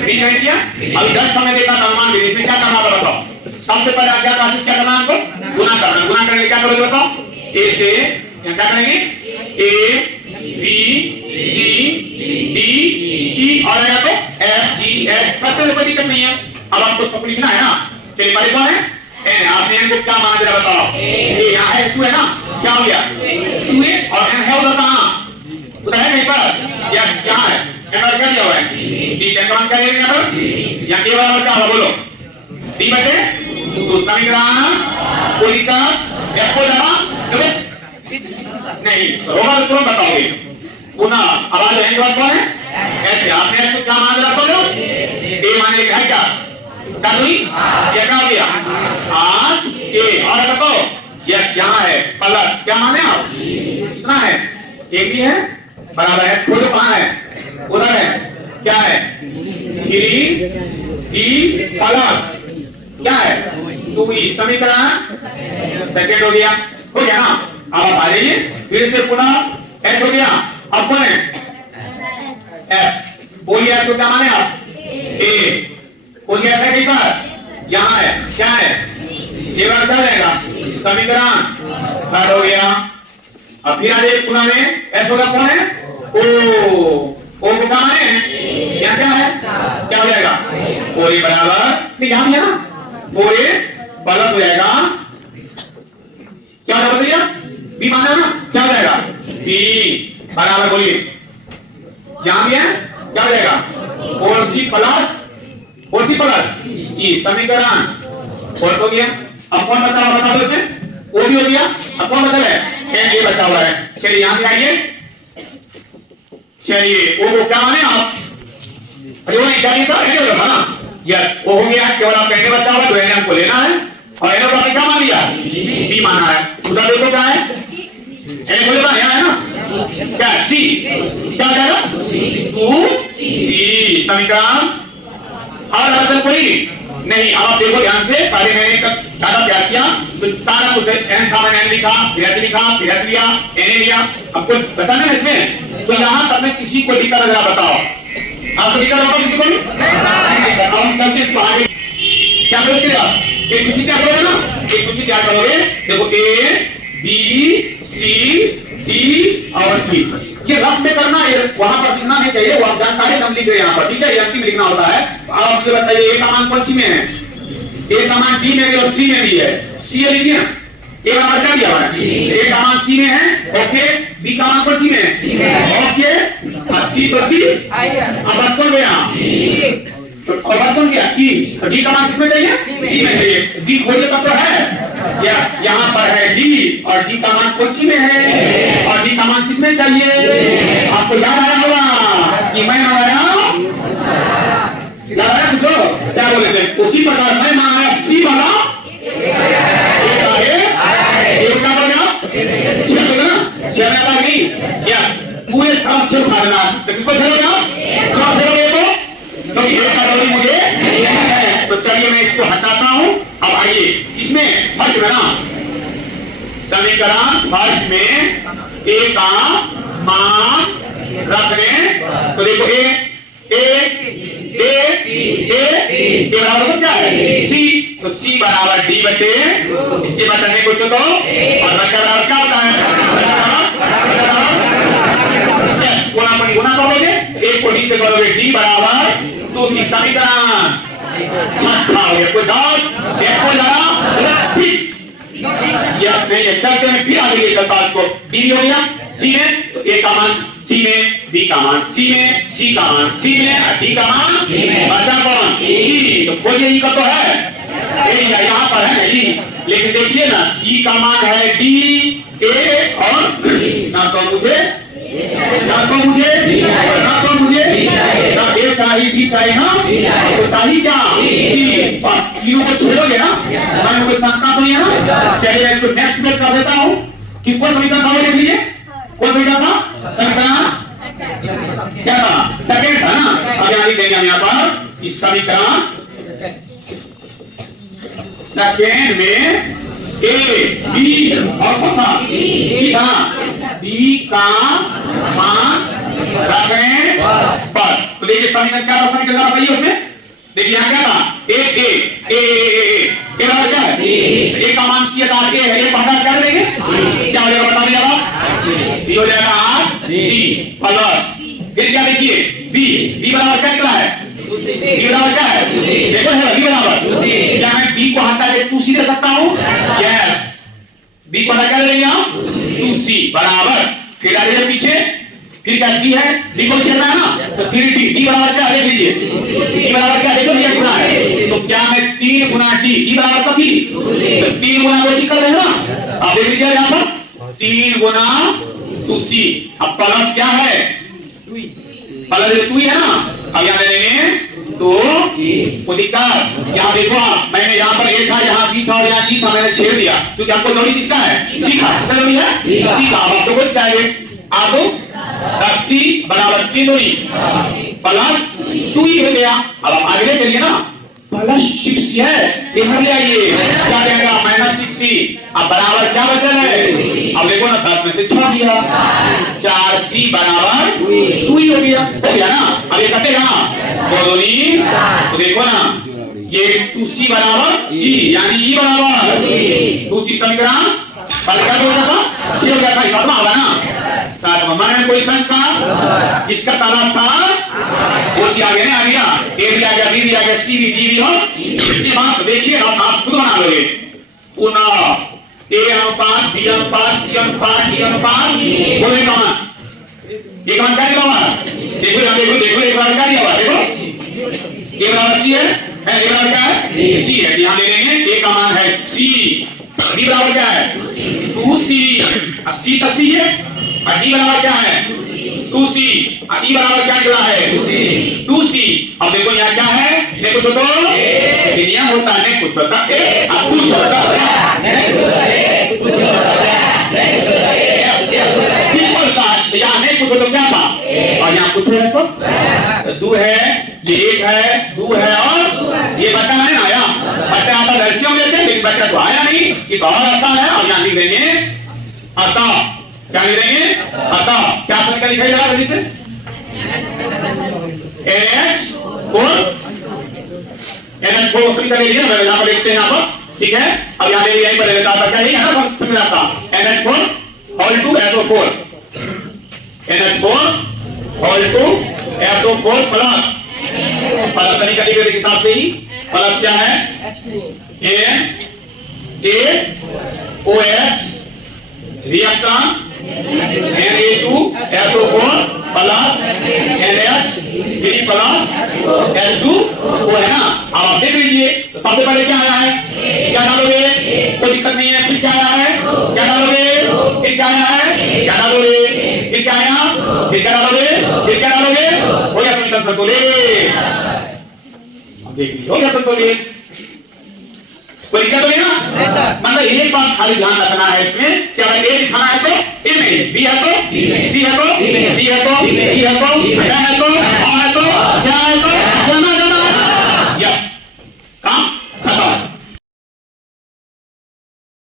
B join किया। अब just हमने देखा था अनुमान विधि में क्या करना था बताओ। सबसे पहले अज्ञात राशि क्या करना है हमको, गुना करना। गुना करने क्या करोगे बताओ, ए से क्या करेंगे, A B C D E और आएगा तो एफ जी एच। करते हुए कोई दिक्कत नहीं है। अब आपको सब लिखना है ना। चलिए पहले कौन है, एन। आपने एन को क्या माना जरा बताओ, ये यहाँ है 2 है ना, क्या हो गया 2 है और एन है उधर कहाँ, उधर है कहीं पर, यस यहाँ है। एन और क्या दिया हुआ है डी। एन का मान क्या लेंगे यहाँ पर, यहाँ के बराबर क्या होगा बोलो, डी बटे 2। समीकरण कोई का एफ को जमा नहीं होगा तो तुरंत बताओगे पुनः। अब आज एन के बाद कौन है, एच। आपने एच को क्या मान रखा हो, ए मान लिखा है क्या, चालू क्या हो गया 8 ए और रखो यस यहाँ है प्लस क्या माने आप, कितना है एक ही है बराबर एच खोलो कहाँ है, उधर है क्या है 3 डी प्लस क्या है 2e। समीकरण सेकंड हो गया ना। अब आप आ जाइए फिर से पुनः एच हो गया। अब कौन है एस, बोलिए एस को क्या माने आप ए, बोलिए एस है कहीं पर यहाँ है क्या है, ये बार क्या रहेगा समीकरण थर्ड हो गया। अब फिर आ जाइए पुनः में एस होगा कौन है ओ, ओ को क्या माने यहाँ क्या है, क्या हो जाएगा ओ ए बराबर यहाँ भी है ना, ओ ए प्लस हो जाएगा क्या होगा भैया बी माना ना, क्या हो जाएगा बी बराबर बोलिए यहाँ भी है क्या हो जाएगा 4c प्लस ई। समीकरण 4 हो गया। अब कौन बचा हुआ बता दो इसमें, ओ भी हो गया। अब कौन बचा है एन, ये बचा हुआ है। चलिए यहाँ से आइए, चलिए ओ को क्या माने आप, अरे वो नहीं था एन होगा ना, यस ओ हो गया। केवल आप कहने बचा हुआ तो एन हमको लेना है और एन को आपने क्या मान लिया बी माना है। उधर देखो क्या है एन बोलेगा यहाँ है ना क्या सी, क्या हो जाएगा 2c। समीकरण और बचन कोई नहीं। अब आप देखो ध्यान से, पहले मैंने ज्यादा प्यार किया तो सारा कुछ एन था, मैंने एन लिखा फिर एच लिखा फिर एस लिया एन लिया। अब कुछ बचा ना इसमें, तो यहाँ तक में किसी को दिक्कत जरा बताओ, आपको दिक्कत बताओ किसी को भी हम सब चीज को आगे क्या करोगे, एक सूची क्या करोगे ना, एक सूची क्या करोगे देखो ए बी सी डी और ई। ये रफ में करना है, वहां पर लिखना नहीं चाहिए, वो आप जानकारी हम लिख रहे हैं यहाँ पर, ठीक है, ये अंतिम लिखना होता है। अब आप मुझे बताइए ए का मान कौन सी में है, ए का मान डी में भी और सी में भी है, सी लीजिए ना, ए का मान क्या दिया हुआ है ए का मान सी में है, ओके, बी का मान कौन सी में है ओके, सी तो सी। अब बस कौन गया और बस कौन गया ई, तो डी का मान किसमें चाहिए सी में चाहिए, डी खोलिए कब तो है यस यहाँ पर है डी और डी का मान कौन सी में है और डी का मान किसमें चाहिए, आपको याद आया होगा कि मैं आया पूछो क्या बोले थे, उसी प्रकार मैं मांगा सी वाला यस पूरे साल से उठाना, तो किसको छेड़ोगे तो मुझे तो चलिए मैं इसको हटाता हूं। अब आइए इसमें फर्स्ट में ना समीकरण फर्स्ट में ए का मान रखने, तो देखो ए बराबर क्या है सी, तो सी बराबर डी बटे इसके बाद करने को चुको और बच्चा बराबर क्या होता है गुना करोगे एक को डी से करोगे डी बराबर 2 सी। समीकरण छठा हो गया, कोई डाउट देखो जरा यस नहीं है। चलते हैं फिर आगे चलता इसको डी हो गया सी में, तो ए का मान सी में, बी का मान सी में, सी का मान सी में और डी का मान बचा कौन ई। तो खोलिए ई का तो है यहाँ पर है ई, लेकिन देखिए ना ई का मान है डी ए और ना तो मुझे ए चाहिए बी चाहिए ना, तो चाहिए क्या और तीनों को छोड़ोगे ना, मैं कोई शंका तो नहीं है ना। चलिए मैं इसको नेक्स्ट पेज कर देता हूँ कि कौन समीकरण था देख लीजिए, कौन समीकरण था समीकरण क्या था सेकंड था ना। अब यहाँ लिख देंगे हम यहाँ पर इस समीकरण सेकंड में ए बी और बी का मान रख करें पर। तो देखिए समीकरण क्या था, समीकरण क्या बताइए उसमें। देखिए यहाँ क्या था, ए बराबर क्या है, ए का मान सी आकार ए है, ए भागा क्या करेंगे, क्या हो जाएगा बता दीजिएगा, सी हो जाएगा आर सी प्लस फिर क्या देखिए बी बराबर क्या निकला है, बी बराबर क्या है, देखो है बी बराबर, क्या मैं बी को हटा के 2c दे सकता हूँ, यस बी को हटा क्या ले लेंगे हम 2c बराबर, फिर आ जाइए पीछे, फिर क्या डी है, डी को छेड़ना है ना, तो फिर डी बराबर क्या है, लीजिए डी बराबर क्या देखो ये गुना है, तो क्या मैं 3 गुना डी बराबर कथी, तो 3 गुना को कर लेना, अब देख लीजिए यहाँ पर 3 गुना 2c, अब प्लस क्या है, प्लस 2 है ना, अब यहाँ ले लेंगे तो अधिकार, यहाँ देखो आप मैंने यहाँ पर ए था, यहाँ बी था और यहाँ सी था, मैंने छेड़ दिया क्योंकि आपको जोड़ी किसका है, सी का, जोड़ी है सी का, अब आपको कुछ चाहिए आपको 10c बराबर 3 दूनी प्लस 2 ही हो गया, अब आप आगे चलिए ना, प्लस 6 है, इधर ले आइए क्या जाएगा माइनस 6c, अब बराबर क्या बचा है, अब देखो ना 10 में से 6 दिया, 4c बराबर 2 ही हो गया ना, अब ये कटेगा दो दूनी, तो देखो ना ये 2c बराबर e यानी e बराबर 2c समीकरण पहले क्या बोल रहा था, 6 हो गया था, सातवां होगा ना, सातवां माने कोई शंका जिसका तलाश था वो चीज आगे नहीं आ गया, ए भी आ गया, बी भी आ गया, सी भी, डी भी हो, इसके बाद देखिए आप खुद बना लोगे पुनः ए अनुपात बी अनुपात सी अनुपात डी अनुपात बोले कौन एक मान क्या दिया हुआ, देखो यहाँ देखो एक बार क्या दिया हुआ, देखो ए बराबर सी है, ए बराबर क्या है सी है, यहाँ ले लेंगे ए का मान है सी, बी बराबर क्या है 2c, सी तक सी है, और डी बराबर क्या है 2c, और ई बराबर क्या निकला है 2c, अब देखो यहाँ क्या है, देखो छोटो नियम होता है कुछ होता है, अब कुछ होता है सिंपल सा, यहाँ नहीं कुछ तो क्या था, और यहाँ कुछ है तो 2 है, ये 1 है 2 है और ये बच्चा नहीं आया, बच्चा आता दर्शियों में थे लेकिन बच्चा तो आया नहीं, ये बहुत आसान है, और यहाँ लिख देंगे अतः, क्या लिख देंगे अतः, क्या समीकरण लिखा जाएगा जल्दी से NH4 समीकरण ले लिया, मैं यहाँ पर लिखते हैं यहाँ पर, ठीक है, अब यहाँ ले यहीं पर लेता था क्या है ना समझ आता NH4 whole two SO4, NH4 whole two SO4 plus समीकरण की किताब से ही प्लस क्या है NaOH reaction Na2SO4 plus NH3 plus H2O है ना, अब आप देख लीजिए तो सबसे पहले क्या आया है, क्या डालोगे, कोई दिक्कत नहीं है, फिर क्या आया है, क्या डालोगे, फिर क्या आया है, क्या डालोगे, फिर क्या आया, फिर क्या डालोगे, फिर क्या डालोगे, हो गया समीकरण संतुलित, अब देख लीजिए हो गया संतुलित, कोई दिक्कत नहीं ना, मतलब एक बात खाली ध्यान रखना है इसमें, क्या ए दिखाना है तो ए नहीं, बी है तो सी है तो डी है तो ई है तो